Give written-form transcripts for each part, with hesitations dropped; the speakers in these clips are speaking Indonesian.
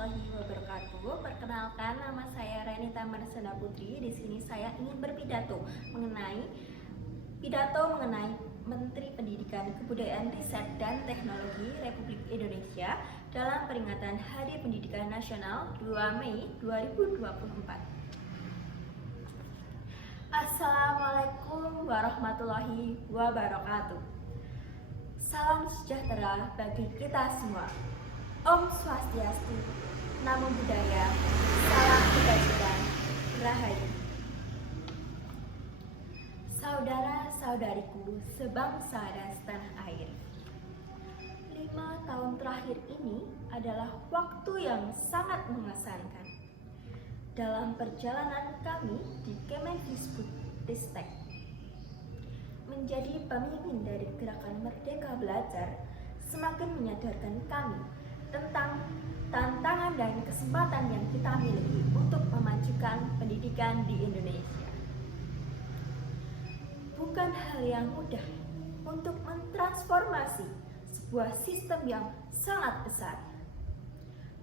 warahmatullahi wabarakatuh. Perkenalkan, nama saya Renita Marsana Putri. Di sini saya ingin berpidato mengenai Menteri Pendidikan, Kebudayaan, Riset dan Teknologi Republik Indonesia dalam peringatan Hari Pendidikan Nasional 2 Mei 2024. Assalamualaikum warahmatullahi wabarakatuh. Salam sejahtera bagi kita semua. Om Swastiastu, Namo Buddhaya, Salam Kebajikan, Rahayu. Saudara-saudariku sebangsa dan setanah air, 5 tahun terakhir ini adalah waktu yang sangat mengesankan. Dalam perjalanan kami di Kemendikbudristek menjadi pemimpin dari gerakan Merdeka Belajar, semakin menyadarkan kami tentang tantangan dan kesempatan yang kita miliki untuk memajukan pendidikan di Indonesia. Bukan hal yang mudah untuk mentransformasi sebuah sistem yang sangat besar.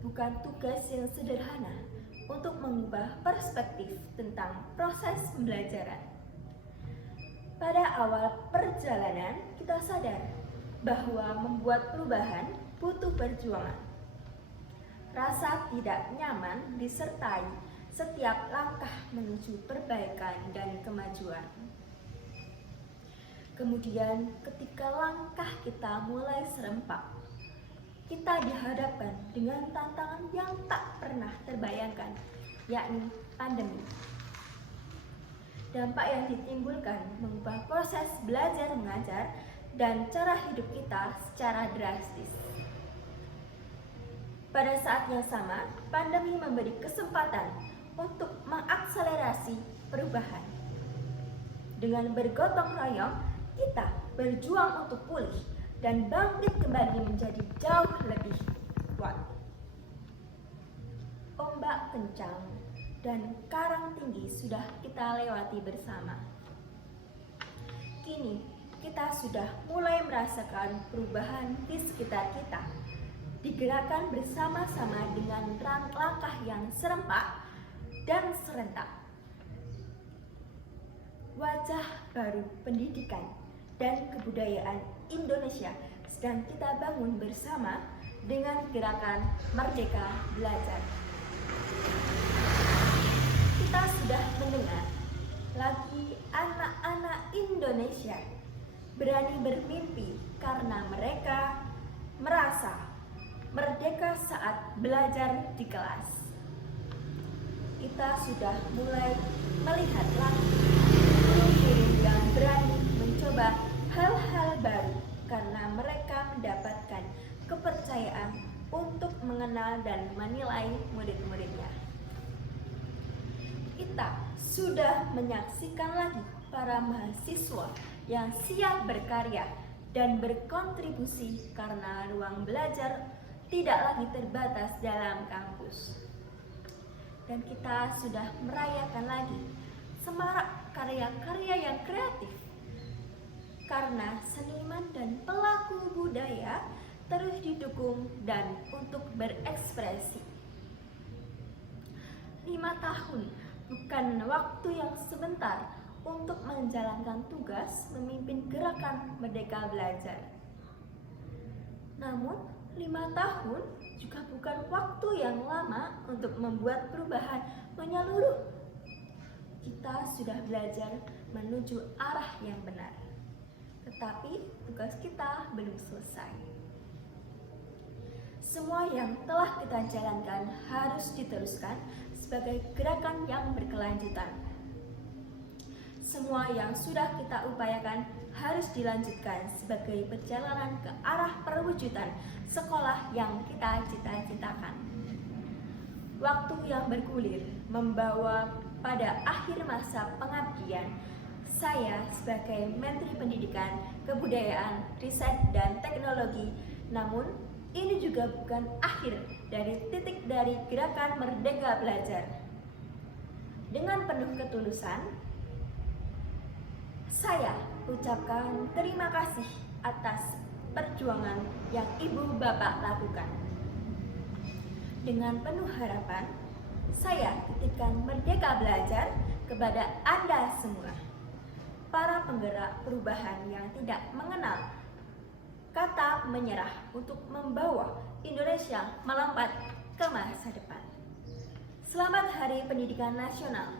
Bukan tugas yang sederhana untuk mengubah perspektif tentang proses pembelajaran. Pada awal perjalanan, kita sadar bahwa membuat perubahan butuh perjuangan. Rasa tidak nyaman disertai setiap langkah menuju perbaikan dan kemajuan. Kemudian ketika langkah kita mulai serempak, kita dihadapkan dengan tantangan yang tak pernah terbayangkan, yakni pandemi. Dampak yang ditimbulkan mengubah proses belajar mengajar dan cara hidup kita secara drastis. Pada saat yang sama, pandemi memberi kesempatan untuk mengakselerasi perubahan. Dengan bergotong royong, kita berjuang untuk pulih dan bangkit kembali menjadi jauh lebih kuat. Ombak kencang dan karang tinggi sudah kita lewati bersama. Kini kita sudah mulai merasakan perubahan di sekitar kita. Digerakkan bersama-sama dengan langkah yang serempak dan serentak. Wajah baru pendidikan dan kebudayaan Indonesia sedang kita bangun bersama dengan gerakan Merdeka Belajar. Kita sudah mendengar lagi anak-anak Indonesia berani bermimpi karena mereka merasa merdeka saat belajar di kelas. Kita sudah mulai melihat lagi guru-guru yang berani mencoba hal-hal baru karena mereka mendapatkan kepercayaan untuk mengenal dan menilai murid-muridnya. Kita sudah menyaksikan lagi para mahasiswa yang siap berkarya dan berkontribusi karena ruang belajar tidak lagi terbatas dalam kampus. Dan kita sudah merayakan lagi semarak karya-karya yang kreatif karena seniman dan pelaku budaya terus didukung dan untuk berekspresi. 5 tahun bukan waktu yang sebentar untuk menjalankan tugas memimpin gerakan Merdeka Belajar. Namun 5 tahun juga bukan waktu yang lama untuk membuat perubahan menyeluruh. Kita sudah belajar menuju arah yang benar, tetapi tugas kita belum selesai. Semua yang telah kita jalankan harus diteruskan sebagai gerakan yang berkelanjutan. Semua yang sudah kita upayakan harus dilanjutkan sebagai perjalanan ke arah perwujudan sekolah yang kita cita-citakan. Waktu yang bergulir membawa pada akhir masa pengabdian saya sebagai Menteri Pendidikan, Kebudayaan, Riset dan Teknologi. Namun ini juga bukan akhir dari titik dari gerakan Merdeka Belajar. Dengan penuh ketulusan, saya ucapkan terima kasih atas perjuangan yang Ibu Bapak lakukan. Dengan penuh harapan, saya titipkan Merdeka Belajar kepada Anda semua, para penggerak perubahan yang tidak mengenal kata menyerah untuk membawa Indonesia melompat ke masa depan. Selamat Hari Pendidikan Nasional.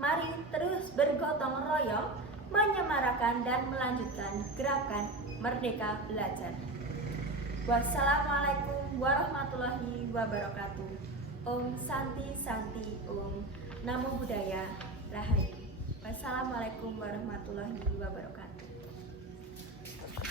Mari terus bergotong royong menyemarakan dan melanjutkan gerakan Merdeka Belajar. Wassalamualaikum warahmatullahi wabarakatuh. Om Santi Santi Om. Namo Buddhaya. Rahayu. Wassalamualaikum warahmatullahi wabarakatuh.